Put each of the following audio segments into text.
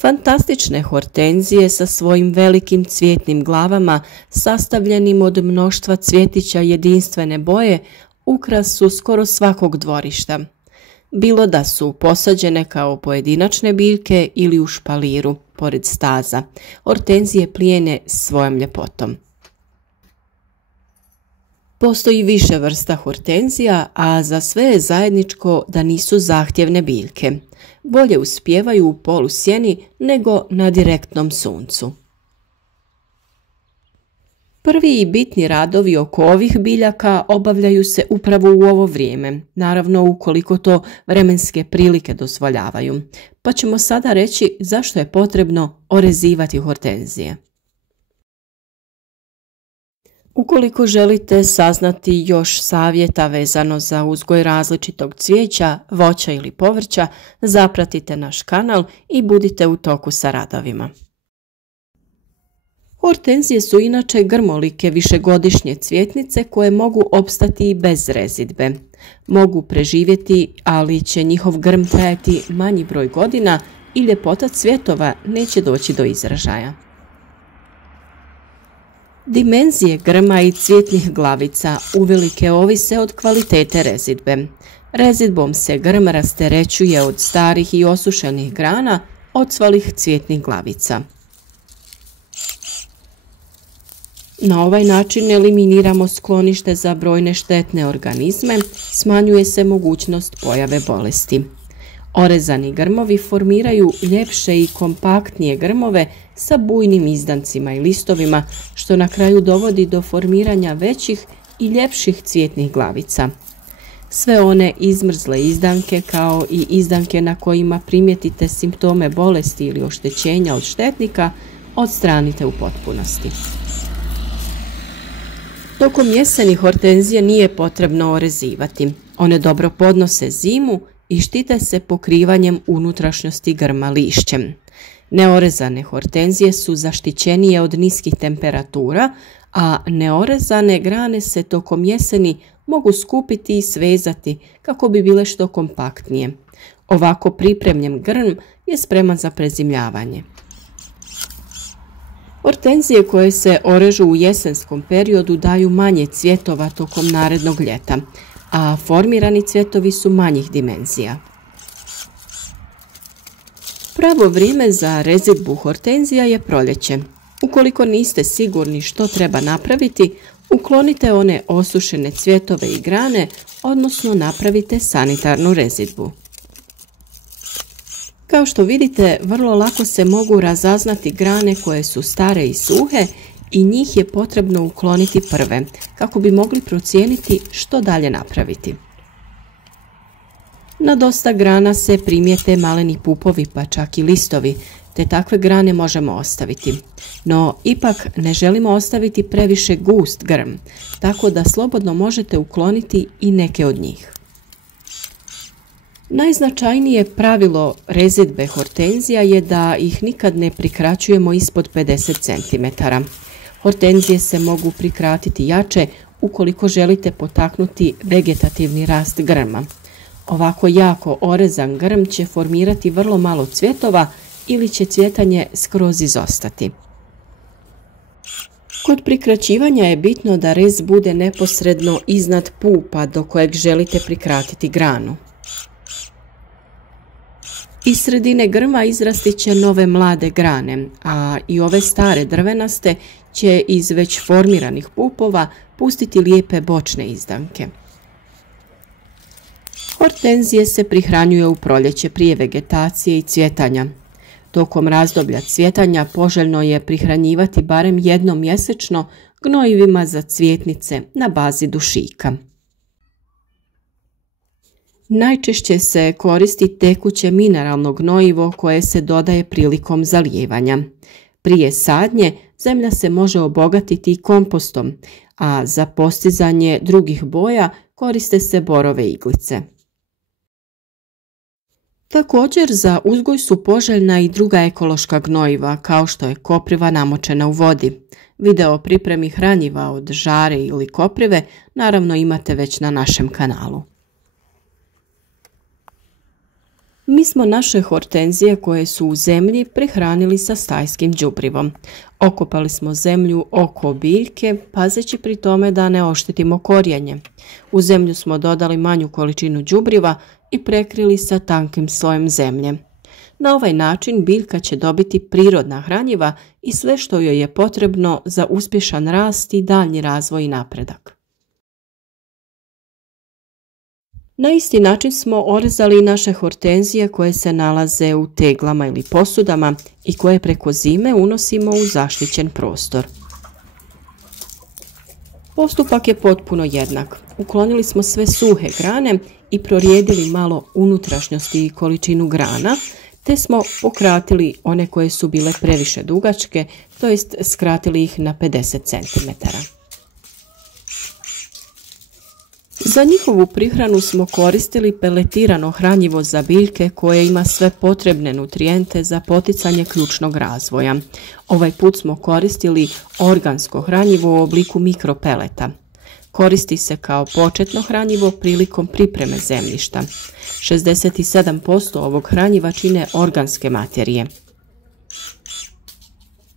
Fantastične hortenzije sa svojim velikim cvjetnim glavama, sastavljenim od mnoštva cvjetića jedinstvene boje, ukras su skoro svakog dvorišta. Bilo da su posađene kao pojedinačne biljke ili u špaliru, pored staza, hortenzije plijene svojom ljepotom. Postoji više vrsta hortenzija, a za sve je zajedničko da nisu zahtjevne biljke. Bolje uspijevaju u polusjeni nego na direktnom suncu. Prvi i bitni radovi oko ovih biljaka obavljaju se upravo u ovo vrijeme, naravno ukoliko to vremenske prilike dozvoljavaju, pa ćemo sada reći zašto je potrebno orezivati hortenzije. Ukoliko želite saznati još savjeta vezano za uzgoj različitog cvijeća, voća ili povrća, zapratite naš kanal i budite u toku sa radovima. Hortenzije su inače grmolike višegodišnje cvjetnice koje mogu opstati i bez rezidbe. Mogu preživjeti, ali će njihov grm trajati manji broj godina i ljepota cvjetova neće doći do izražaja. Dimenzije grma i cvjetnih glavica uvelike ovise od kvalitete rezidbe. Rezidbom se grm rasterećuje od starih i osušenih grana, ocvalih cvjetnih glavica. Na ovaj način eliminiramo sklonište za brojne štetne organizme, smanjuje se mogućnost pojave bolesti. Orezani grmovi formiraju ljepše i kompaktnije grmove sa bujnim izdancima i listovima, što na kraju dovodi do formiranja većih i ljepših cvjetnih glavica. Sve one izmrzle izdanke kao i izdanke na kojima primijetite simptome bolesti ili oštećenja od štetnika odstranite u potpunosti. Tokom jeseni hortenzije nije potrebno orezivati. One dobro podnose zimu i štite se pokrivanjem unutrašnjosti grma lišćem. Neorezane hortenzije su zaštićenije od niskih temperatura, a neorezane grane se tokom jeseni mogu skupiti i svezati kako bi bile što kompaktnije. Ovako pripremljen grm je spreman za prezimljavanje. Hortenzije koje se orežu u jesenskom periodu daju manje cvjetova tokom narednog ljeta, a formirani cvjetovi su manjih dimenzija. Pravo vrijeme za rezidbu hortenzija je proljeće. Ukoliko niste sigurni što treba napraviti, uklonite one osušene cvjetove i grane, odnosno napravite sanitarnu rezidbu. Kao što vidite, vrlo lako se mogu razaznati grane koje su stare i suhe i njih je potrebno ukloniti prve, kako bi mogli procijeniti što dalje napraviti. Na dosta grana se primijete maleni pupovi pa čak i listovi, te takve grane možemo ostaviti. No, ipak ne želimo ostaviti previše gust grm, tako da slobodno možete ukloniti i neke od njih. Najznačajnije pravilo rezidbe hortenzija je da ih nikad ne prikraćujemo ispod 50 cm. Hortenzije se mogu prikratiti jače ukoliko želite potaknuti vegetativni rast grma. Ovako jako orezan grm će formirati vrlo malo cvjetova ili će cvjetanje skroz izostati. Kod prikraćivanja je bitno da rez bude neposredno iznad pupa do kojeg želite prikratiti granu. Iz sredine grma izrasti će nove mlade grane, a i ove stare drvenaste će iz već formiranih pupova pustiti lijepe bočne izdanke. Hortenzije se prihranjuje u proljeće prije vegetacije i cvjetanja. Tokom razdoblja cvjetanja poželjno je prihranjivati barem jednom mjesečno gnojivima za cvjetnice na bazi dušika. Najčešće se koristi tekuće mineralno gnojivo koje se dodaje prilikom zalijevanja. Prije sadnje zemlja se može obogatiti i kompostom, a za postizanje drugih boja koriste se borove iglice. Također za uzgoj su poželjna i druga ekološka gnojiva kao što je kopriva namočena u vodi. Video o pripremi hranjiva od žare ili koprive naravno imate već na našem kanalu. Mi smo naše hortenzije koje su u zemlji prehranili sa stajskim đubrivom. Okopali smo zemlju oko biljke, pazeći pri tome da ne oštetimo korijenje. U zemlju smo dodali manju količinu đubriva i prekrili sa tankim slojem zemlje. Na ovaj način biljka će dobiti prirodna hranjiva i sve što joj je potrebno za uspješan rast i daljnji razvoj i napredak. Na isti način smo orezali naše hortenzije koje se nalaze u teglama ili posudama i koje preko zime unosimo u zaštićen prostor. Postupak je potpuno jednak. Uklonili smo sve suhe grane i prorijedili malo unutrašnjosti i količinu grana, te smo pokratili one koje su bile previše dugačke, to jest skratili ih na 50 cm. Za njihovu prihranu smo koristili peletirano hranjivo za biljke koje ima sve potrebne nutrijente za poticanje ključnog razvoja. Ovaj put smo koristili organsko hranjivo u obliku mikropeleta. Koristi se kao početno hranjivo prilikom pripreme zemljišta. 67% ovog hranjiva čine organske materije.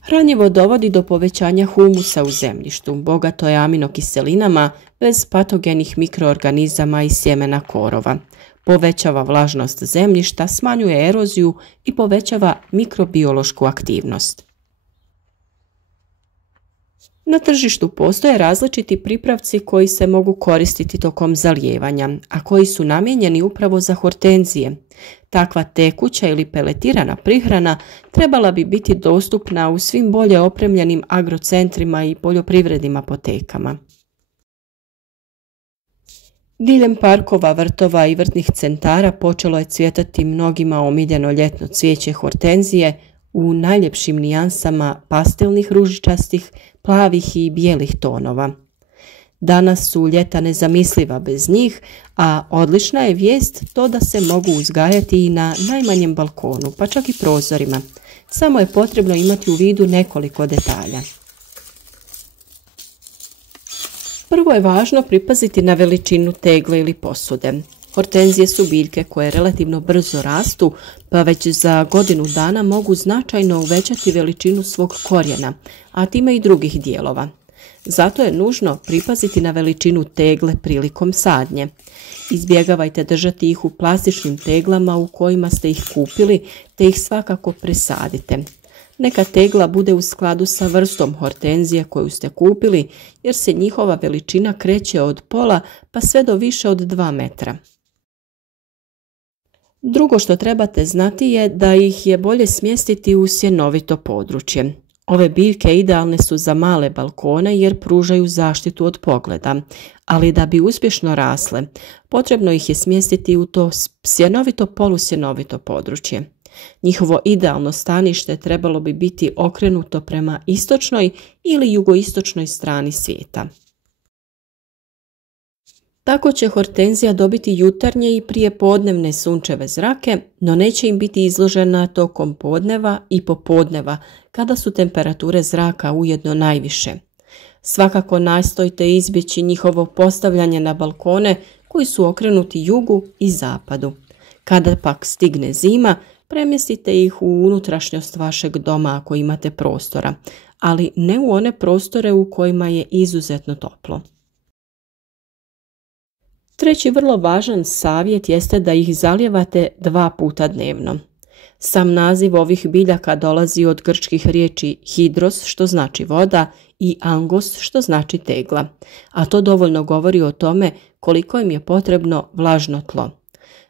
Hranjivo dovodi do povećanja humusa u zemljištu, bogato je aminokiselinama, bez patogenih mikroorganizama i sjemena korova. Povećava vlažnost zemljišta, smanjuje eroziju i povećava mikrobiološku aktivnost. Na tržištu postoje različiti pripravci koji se mogu koristiti tokom zalijevanja, a koji su namijenjeni upravo za hortenzije. Takva tekuća ili peletirana prihrana trebala bi biti dostupna u svim bolje opremljenim agrocentrima i poljoprivrednim apotekama. Diljem parkova, vrtova i vrtnih centara počelo je cvjetati mnogima omiljeno ljetno cvijeće hortenzije u najljepšim nijansama pastelnih ružičastih, plavih i bijelih tonova. Danas su ljeta nezamisliva bez njih, a odlična je vijest to da se mogu uzgajati i na najmanjem balkonu, pa čak i prozorima. Samo je potrebno imati u vidu nekoliko detalja. Prvo je važno pripaziti na veličinu tegle ili posude. Hortenzije su biljke koje relativno brzo rastu, pa već za godinu dana mogu značajno uvećati veličinu svog korijena, a time i drugih dijelova. Zato je nužno pripaziti na veličinu tegle prilikom sadnje. Izbjegavajte držati ih u plastičnim teglama u kojima ste ih kupili, te ih svakako presadite. Neka tegla bude u skladu sa vrstom hortenzije koju ste kupili, jer se njihova veličina kreće od pola pa sve do više od 2 metra. Drugo što trebate znati je da ih je bolje smjestiti u sjenovito područje. Ove biljke idealne su za male balkone jer pružaju zaštitu od pogleda, ali da bi uspješno rasle, potrebno ih je smjestiti u to sjenovito polusjenovito područje. Njihovo idealno stanište trebalo bi biti okrenuto prema istočnoj ili jugoistočnoj strani svijeta. Tako će hortenzija dobiti jutarnje i prijepodnevne sunčeve zrake, no neće im biti izložena tokom podneva i popodneva, kada su temperature zraka ujedno najviše. Svakako nastojte izbjeći njihovo postavljanje na balkone koji su okrenuti jugu i zapadu. Kada pak stigne zima, premjestite ih u unutrašnjost vašeg doma ako imate prostora, ali ne u one prostore u kojima je izuzetno toplo. Treći vrlo važan savjet jeste da ih zalijevate 2 puta dnevno. Sam naziv ovih biljaka dolazi od grčkih riječi hidros, što znači voda, i angos, što znači tegla, a to dovoljno govori o tome koliko im je potrebno vlažno tlo.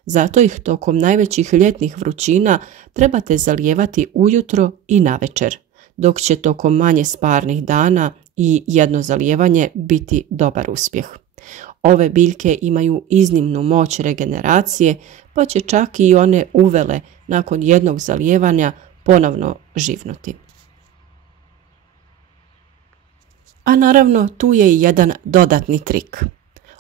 Zato ih tokom najvećih ljetnih vrućina trebate zalijevati ujutro i navečer, dok će tokom manje sparnih dana i jedno zalijevanje biti dobar uspjeh. Ove biljke imaju iznimnu moć regeneracije, pa će čak i one uvele nakon jednog zalijevanja ponovno živnuti. A naravno tu je i jedan dodatni trik.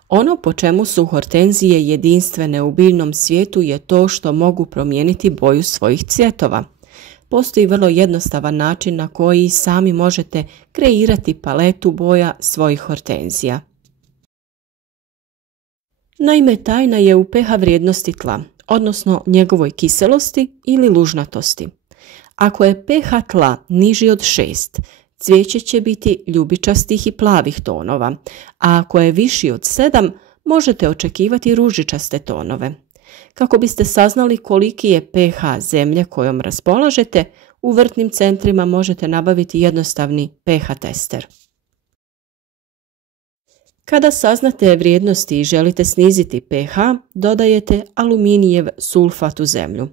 Ono po čemu su hortenzije jedinstvene u biljnom svijetu je to što mogu promijeniti boju svojih cvjetova. Postoji vrlo jednostavan način na koji sami možete kreirati paletu boja svojih hortenzija. Naime, tajna je u pH vrijednosti tla. odnosno njegovoj kiselosti ili lužnatosti. Ako je pH tla niži od 6, cvijeće će biti ljubičastih i plavih tonova, a ako je viši od 7, možete očekivati ružičaste tonove. Kako biste saznali koliki je pH zemlje kojom raspolažete, u vrtnim centrima možete nabaviti jednostavni pH tester. Kada saznate vrijednosti i želite sniziti pH, dodajete aluminijev sulfat u zemlju.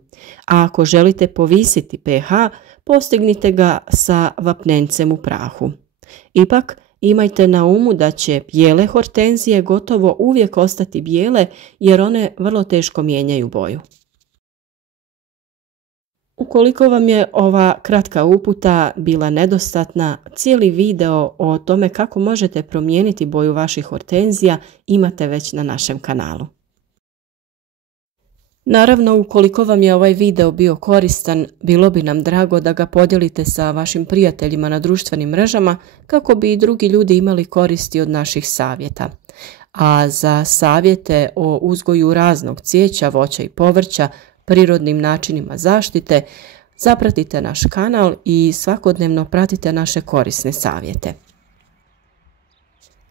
A ako želite povisiti pH, postignite ga sa vapnencem u prahu. Ipak, imajte na umu da će bijele hortenzije gotovo uvijek ostati bijele jer one vrlo teško mijenjaju boju. Ukoliko vam je ova kratka uputa bila nedostatna, cijeli video o tome kako možete promijeniti boju vaših hortenzija imate već na našem kanalu. Naravno, ukoliko vam je ovaj video bio koristan, bilo bi nam drago da ga podijelite sa vašim prijateljima na društvenim mrežama kako bi i drugi ljudi imali koristi od naših savjeta. A za savjete o uzgoju raznog cvijeća, voća i povrća, prirodnim načinima zaštite, zapratite naš kanal i svakodnevno pratite naše korisne savjete.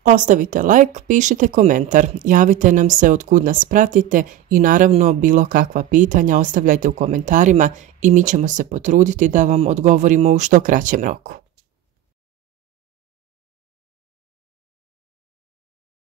Ostavite like, pišite komentar, javite nam se od kud nas pratite i naravno bilo kakva pitanja ostavljajte u komentarima i mi ćemo se potruditi da vam odgovorimo u što kraćem roku.